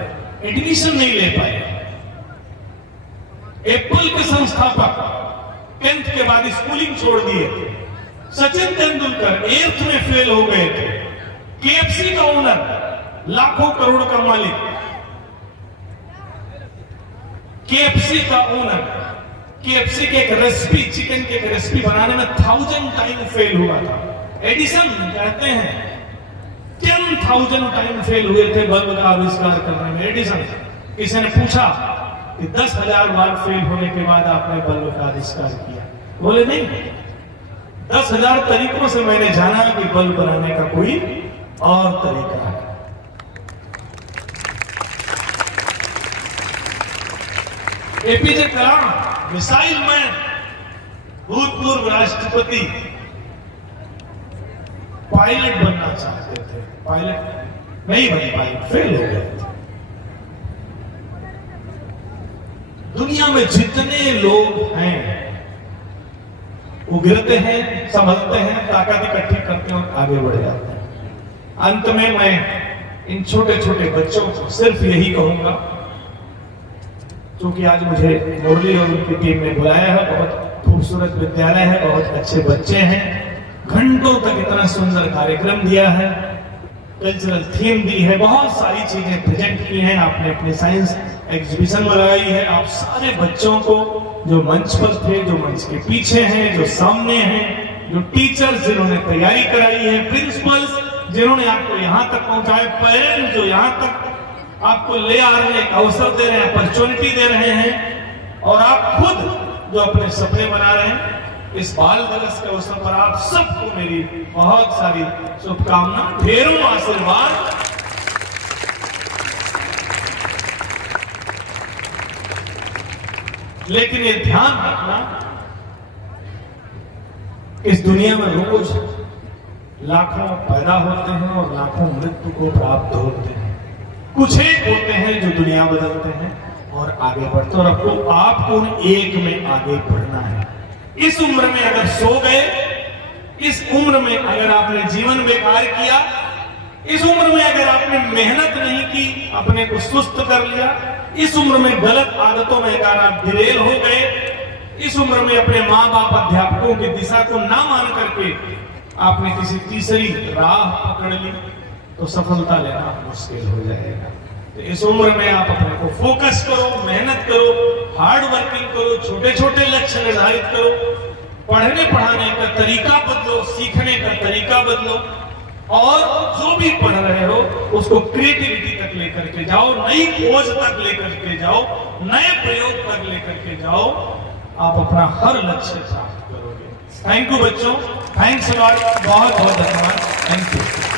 एडमिशन नहीं ले पाए। एप्पल के संस्थापक 10th के बाद स्कूलिंग छोड़ दिए थे। सचिन तेंदुलकर 8th में फेल हो गए थे। केएफसी का ओनर, लाखों करोड़ का मालिक, केएफसी का ओनर, केएफसी के एक रेसिपी, चिकन के एक रेसिपी बनाने में 1000 टाइम फेल हुआ था। एडिसन कहते हैं 10,000 टाइम फेल हुए थे बल्ब का आविष्कार करने में। एडिसन, किसी ने पूछा कि 10,000 बार फेल होने के बाद आपने बल्ब का आविष्कार किया? बोले नहीं, 10,000 तरीकों से मैंने जाना कि बल्ब बनाने का कोई और तरीका है। एपीजे कलाम मिसाइल मैन, भूतपूर्व राष्ट्रपति, पायलट बनना चाहते थे, पायलट नहीं बन पाए, फेल हो गए थे। दुनिया में जितने लोग हैं वो गिरते हैं, संभलते हैं, ताकत इकट्ठी करते हैं और आगे बढ़ जाते हैं। अंत में मैं इन छोटे छोटे बच्चों को सिर्फ यही कहूंगा, क्योंकि आज मुझे मुरली और उनकी टीम ने बुलाया है, बहुत खूबसूरत विद्यालय है, बहुत अच्छे बच्चे हैं, घंटों तक इतना सुंदर कार्यक्रम दिया है, कल्चरल थीम दी है, बहुत सारी चीजें प्रेजेंट की हैं, आपने अपनी साइंस एग्जीबिशन लगाई है। आप सारे बच्चों को, जो मंच पर थे, जो मंच के पीछे हैं, जो सामने हैं, जो टीचर्स जिन्होंने तैयारी कराई है, प्रिंसिपल्स जिन्होंने आपको यहाँ तक पहुंचाए, पेरेंट्स जो यहाँ तक आपको ले आ रहे हैं, एक अवसर दे रहे हैं, अपॉर्चुनिटी दे रहे हैं, और आप खुद जो अपने सपने बना रहे हैं, इस बाल दिवस के अवसर पर आप सबको मेरी बहुत सारी शुभकामना, ढेरों आशीर्वाद। लेकिन ये ध्यान रखना, इस दुनिया में रोज लाखों पैदा होते हैं और लाखों मृत्यु को प्राप्त होते हैं। कुछ एक होते हैं जो दुनिया बदलते हैं और आगे बढ़ते हैं, और आपको उन एक में आगे बढ़ना है। इस उम्र में अगर सो गए, इस उम्र में अगर आपने जीवन बेकार किया, इस उम्र में अगर आपने मेहनत नहीं की, अपने को सुस्त कर लिया, इस उम्र में गलत आदतों में अगर आप गिरेल हो गए, इस उम्र में अपने माँ बाप अध्यापकों की दिशा को ना मान करके आपने किसी तीसरी राह पकड़ ली, तो सफलता लेना मुश्किल हो जाएगा। तो इस उम्र में आप अपने को फोकस करो, मेहनत करो, हार्ड वर्किंग करो, छोटे छोटे लक्ष्य निर्धारित करो, पढ़ने पढ़ाने का तरीका बदलो, सीखने का तरीका बदलो, और जो भी पढ़ रहे हो उसको क्रिएटिविटी तक लेकर के जाओ, नई खोज तक लेकर के जाओ, नए प्रयोग तक लेकर के जाओ, आप अपना हर लक्ष्य प्राप्त करोगे। थैंक यू बच्चों, थैंक्स अ लॉट, बहुत बहुत धन्यवाद, थैंक यू।